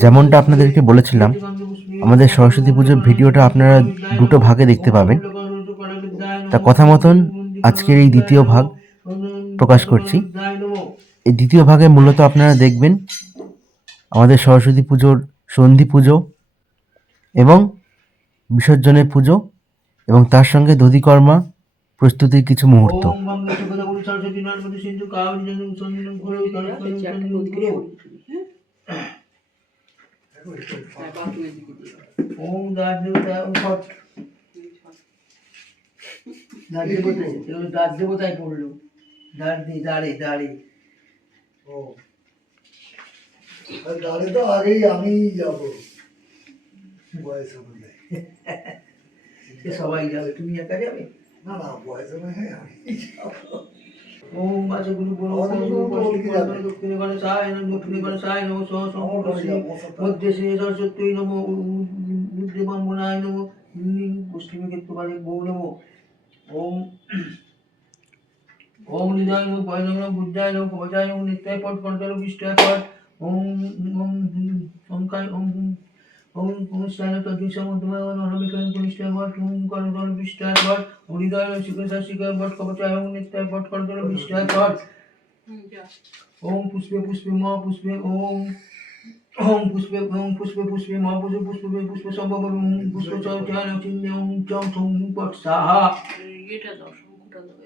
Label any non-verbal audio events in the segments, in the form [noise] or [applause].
যেমনটা আপনাদেরকে বলেছিলাম, আমাদের সরস্বতী পুজোর ভিডিওটা আপনারা দুটো ভাগে দেখতে পাবেন। তা কথা মতন আজকের এই দ্বিতীয় ভাগ প্রকাশ করছি। এই দ্বিতীয় ভাগে মূলত আপনারা দেখবেন আমাদের সরস্বতী পুজোর সন্ধি পুজো এবং বিসর্জনের পুজো এবং তার সঙ্গে দধিকর্মা প্রস্তুতির কিছু মুহূর্ত। এগুলো দাস দেবতায় পড়ল দাঁড় দি দাঁড়ে দাঁড়ে ও আর তো আগেই আমি যাব বয়স সে সবাই যাবে তুমি একা যাবে না না বয়স হ্যাঁ আমি যাব। ওম বাসগুরু বলো দক্ষিণে গণেশায় নমঃ দক্ষিণে গণেশায় নমঃ সহ সম্পূর্ণ। মধ্যে শ্রী সরস্বতী নমঃ ব্রহ্মণায় নমঃ পশ্চিমে ক্ষেত্রপালে গৌ নমঃ। ওম ওম নিদায় নমঃ পয় নমঃ বুদ্ধায় নমঃ কবচায় নমঃ নিত্যায় পট কণ্ঠর বিষ্টায় পট। ওম ওম ওম ওম ওম স্থান তদ্বিষম উদ্যময় অনমিকায় কনিষ্ঠায় পট ওম কর্ণধর বিষ্টায় পট ওম হৃদয় নমঃ শিখর শিখর পট কবচায় ওম নিত্যায় পট কণ্ঠর বিষ্টায় পট ওম পুষ্পে পুষ্পে ম পুষ্পে ওম ওম পুষ্পে ওম পুষ্পে পুষ্পে ম পুষ্পে পুষ্পে পুষ্পে সম্ভব ওম পুষ্পে চৌচায় চিহ্নে ওম চং চং পট সাহা। এটা দাও শঙ্কুটা দাও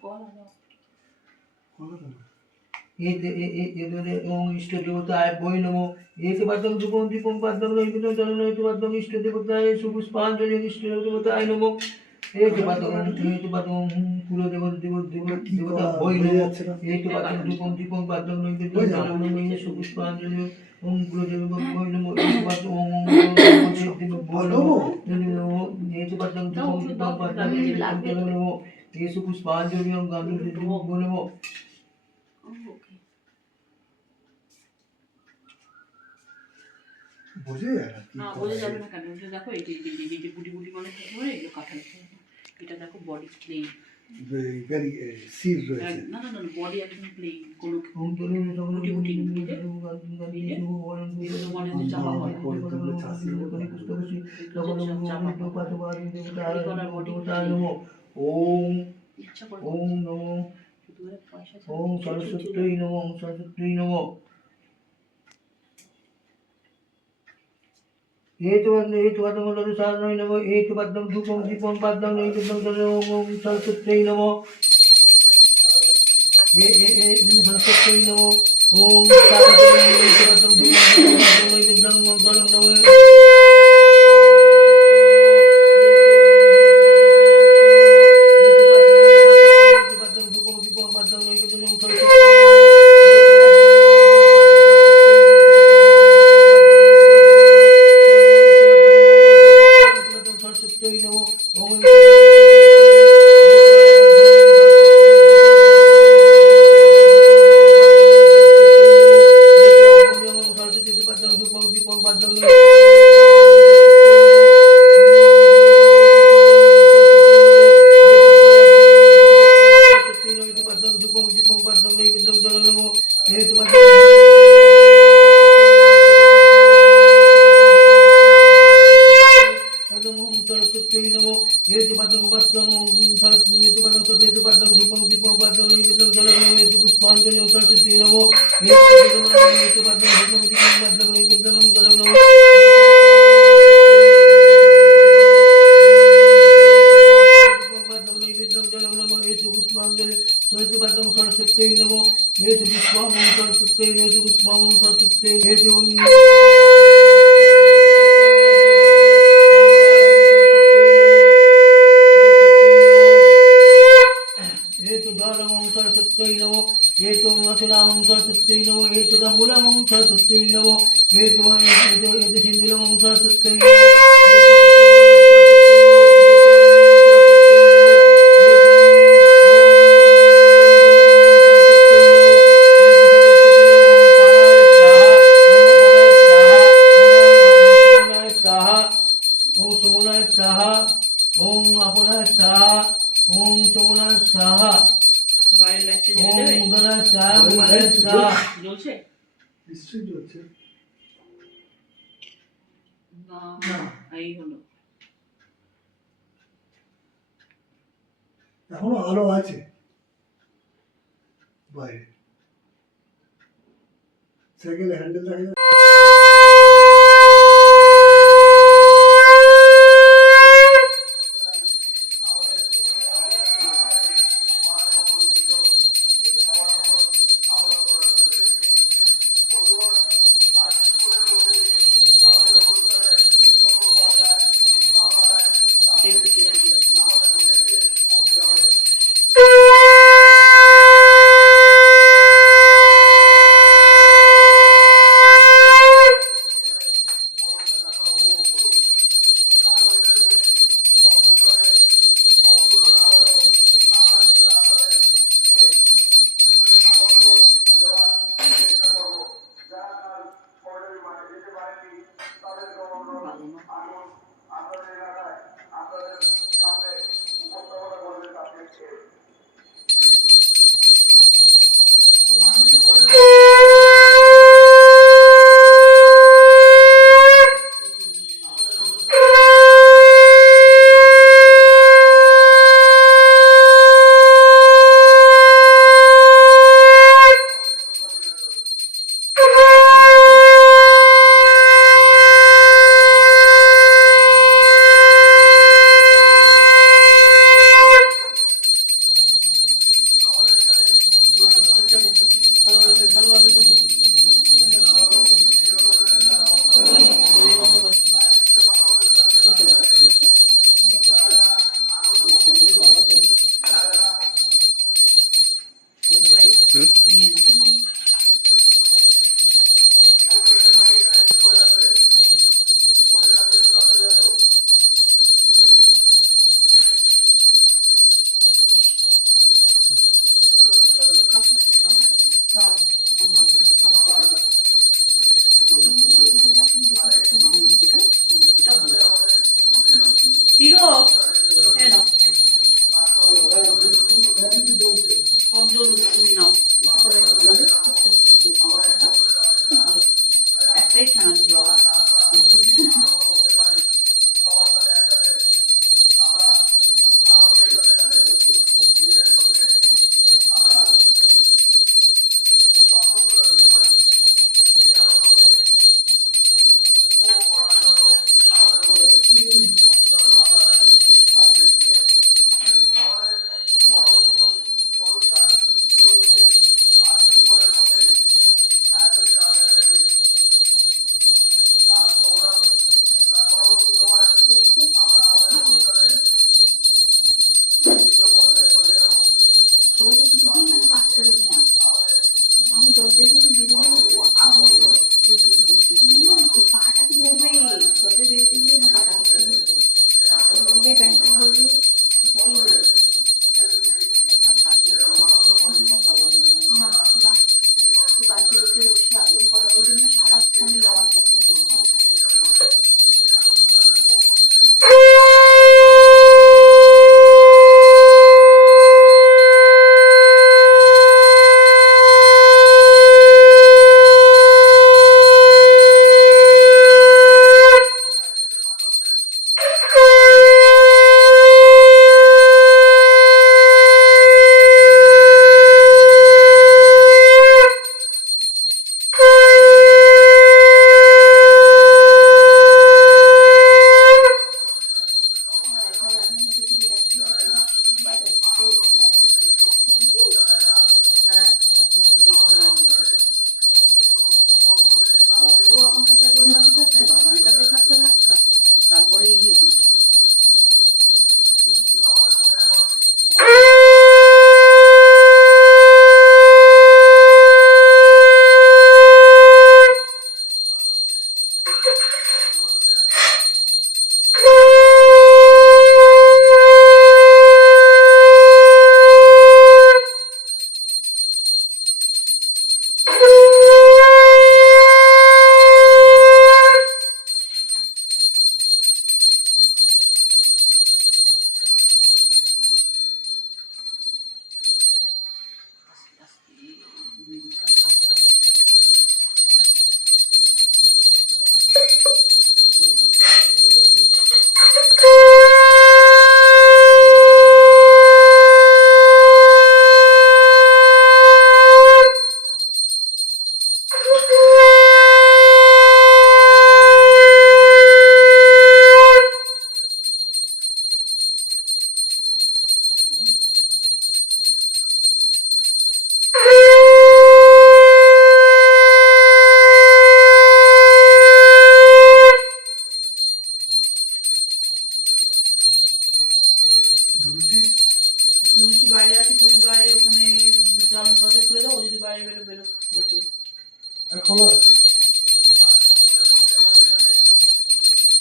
কলা দাও। এতে এ এ এতে ওম ইষ্ট দেবতায় বৈ নমো এতে পাদ্যম যুগম দীপম পাদ্যম নৈবেদ্য জলন এতে পাদ্যম ইষ্ট দেবতায় সুপুষ্পাঞ্জলি ইষ্ট দেবতায় নমো এতে পাদ্যম এতে পাদ্যম কুল দেব দেব দেব দেবতা বৈ নমো এতে পাদ্যম দীপম দীপম পাদ্যম নৈবেদ্য জলন নৈবেদ্য সুপুষ্পাঞ্জলি ওম কুল দেব বৈ নমো এতে পাদ্যম ওম দেব বৈ নমো এতে পাদ্যম দীপম দীপম পাদ্যম নৈবেদ্য জলন యేసు పుష్పాంజలి గమని గుణము বুঝে যাবে না বোঝা যাবে না কেন দেখো এই যে এই বুটি বুটি মানে করে এগুলো কাটা এটা দেখো বডি প্লেন ভেরি সির রয়েছে না না না বডি একদম প্লেন কোনো কোন বলে বুটি বুটি মানে চাপা হয় ओम ইচ্ছা করে ओम नमो শুধু ওরা পয়সা ছাড়া ओम কিছু ছিল सरस्वती नमो ओम सरस्वती नमो हेतुवद्म हेतुवद्म लरुसारणय नमो हेतुवद्म धूपं दीपं पाद्यं नैवेद्यं जलं ओम सरस्वत्यै नमो हे हे हे सरस्वत्यै नमो ओम सारस्वत्यै हेतुवद्म धूपं दीपं पाद्यं नैवेद्यं जलं পুষ্পাঞ্জলি সরস্বতী নমো হেতু পুষ্পম সরস্বতী হেতু পুষ্পম সরস্বতী দেব হে তোমার দেব হে সিন্ধু মংসার সত্যি ডিস্ট্রিক্ট না এখনও আলো আছে? বাইরে। সাইকেল হ্যান্ডেল দেখা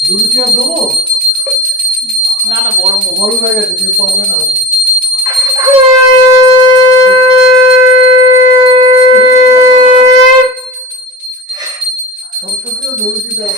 দুটো আর দেবো? না না গরম গরম হয়ে গেছে তুমি পারবে না হাতে। সরস্বতীও ধরেছি দেওয়া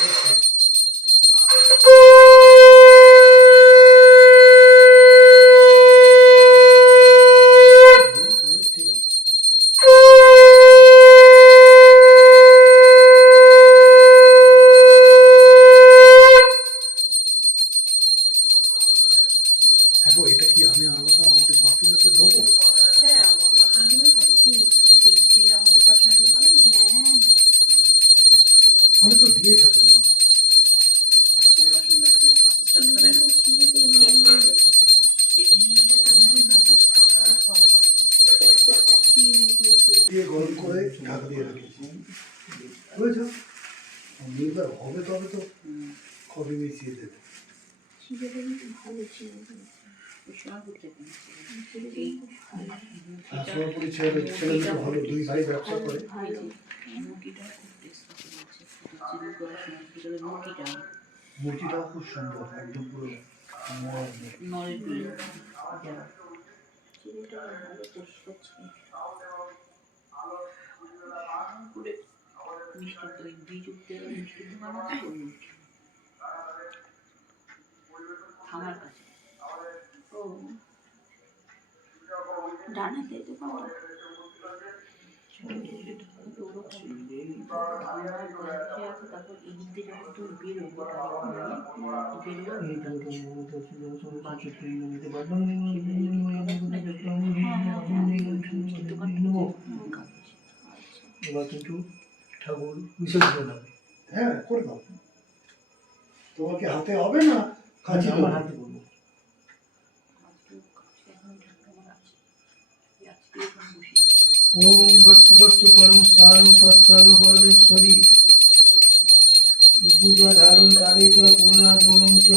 তবে কবে মিশিয়ে দেবে সময় করতে ছেলে ছেলে ভালো দুই ভাই ব্যবসা করে। মুরগিটা খুব সুন্দর একদম পুরো গুলো মিষ্টি দই যুগ দেওয়া মিষ্টি দোকান আছে আমার কাছে ও ডানাতে দোকান তারপর এই দিক দিয়ে যখন তুই বেরোবো বেরোবো এবার কিন্তু ঠাকুর বিসর্জন হবে। হ্যাঁ করে দাও। তোমার কি হাতে হবে না কাছে আমার হাতে করব। ওম গচ্ছ সস্থান পরমেশ্বরী। পূজা ধারণ কালে চ মনং চ।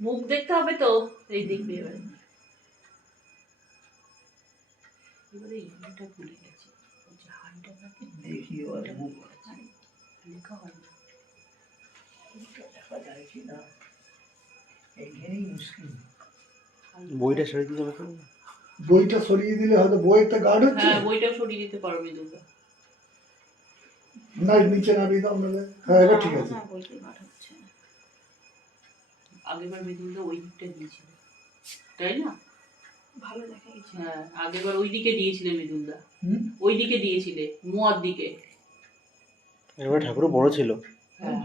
মুখ দেখতে হবে তো এই দেখবে এবার। এবারে ইটা ভুলে গেছি। হাড়িটা থাকে দেখি আর মুখ লেখা হয় না। দেখা যায় কি না? এইখানেই মুশকিল। বইটা ছেড়ে দিতে হবে তো? বইটা সরিয়ে দিলে হয়তো বইটা গার্ড হচ্ছে। হ্যাঁ বইটা সরিয়ে দিতে পারো মৃদুলদা না নিচে নামিয়ে দাও নাহলে। হ্যাঁ এবার ঠিক আছে। না বলতে পাঠাচ্ছে না আগেবার মৃদুলদা ওই দিকটা দিয়েছিল। তাই না? ভালো দেখা গেছে। হ্যাঁ আগেবার ওই দিকে দিয়েছিলে মৃদুলদা ওই দিকে দিয়েছিলে মোয়ার দিকে। এবার ঠাকুরও বড় ছিল। হ্যাঁ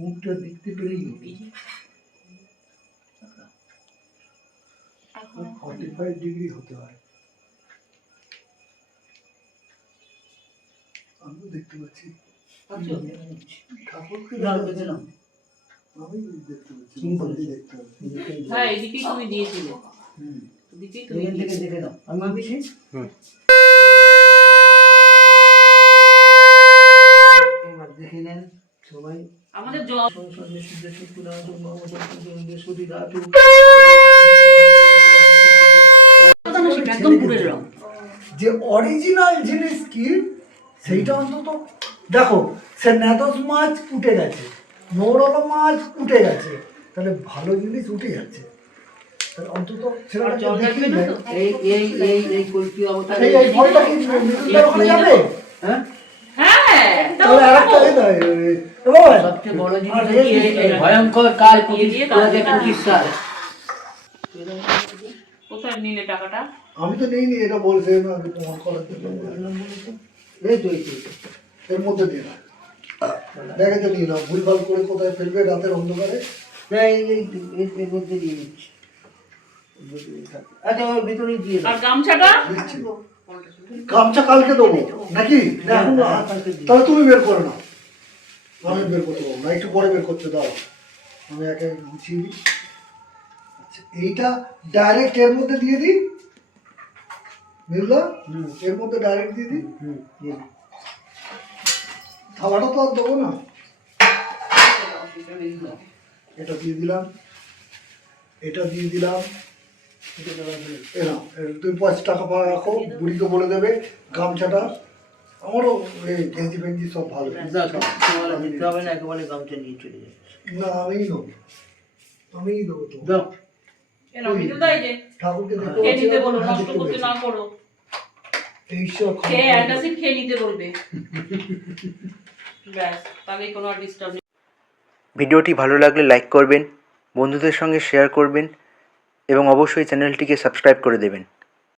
মুখটা দেখতে পেলেই এই ফর্টি ফাইভ ডিগ্রি হতে হয়। আমিও দেখতে পাচ্ছি? ঠাকুরকে না, হ্যাঁ এদিকেই তুমি দিয়েছিলে। তুমি দেখে আমি দেখে নেন সবাই। আমাদের জল যে অরিজিনাল জিনিস কি সেইটা অন্তত দেখো সে নেদস মাছ উঠে গেছে। মৌরলা মাছ উঠে গেছে। তাহলে ভালো জিনিস উঠে যাচ্ছে। তাহলে অন্তত সেটা আর জল দেখি রাখবে না তো? এই এই এই এই কলকি অবতার এই এই ফলটা কি মৃত্যুঞ্জয়ের ওখানে যাবে? হ্যাঁ? হ্যাঁ তাও তাহলে আরেকটা এই দাও, এই- এই- এ বাবা, সবচেয়ে বড় জিনিস আর হচ্ছে এই- এই- এই ভয়ঙ্কর কাল দিয়ে দিয়ে পঁচিশ পঁচিশ সাল কোথায় নিলে টাকাটা? আমি তো নেই নি এটা বলছে না আমি প্রমাণ করার জন্য এই তো এই তো, এই তো। এর মধ্যে দিয়ে না দেখে তো নিয়ে নাও ভুলভাল করে কোথায় ফেলবে? রাতের অন্ধকারে? না এই এই এর- এর মধ্যে দিয়ে দিচ্ছি। এর মধ্যে দিয়ে থাক। আচ্ছা ওর ভিতরে দিয়ে আর গামছাটা? গামছা কালকে দেবো। নাকি? না এখন না? কালকে দিই। তাহলে তুমি বের করে নাও আমি বের করতে পারব না। একটু পরে বের করতে দাও। আমি একে গুছিয়ে দিই। আচ্ছা এইটা ডাইরেক্ট এর মধ্যে দিয়ে দিই? হুম। এর মধ্যে ডাইরেক্ট দিয়ে দিই? হুম। থালাটা তো আর দেবো না। এটা দিয়ে দিলাম। এটা দিয়ে দিলাম। এটা এলাম তুমি পাঁচ টাকা পাওয়া রাখো। বুড়িকে বলে দেবে গামছাটা। আমারও এই গেঞ্জি ফেঞ্জি সব ভালো। দাও, তোমার আর দিতে হবে না একেবারে গামছা নিয়ে চলে যাবে। না আমিই নেব আমিই দেবো তো। ঠাকুরকে দেখতে খেয়ে। অ্যান্টাসিড খেয়ে নিতে বলবে? [laughs] ব্যাস তাহলে কোনো ভিডিওটি ভালো লাগলে লাইক করবেন বন্ধুদের সঙ্গে শেয়ার করবেন এবং অবশ্যই চ্যানেলটিকে সাবস্ক্রাইব করে দেবেন।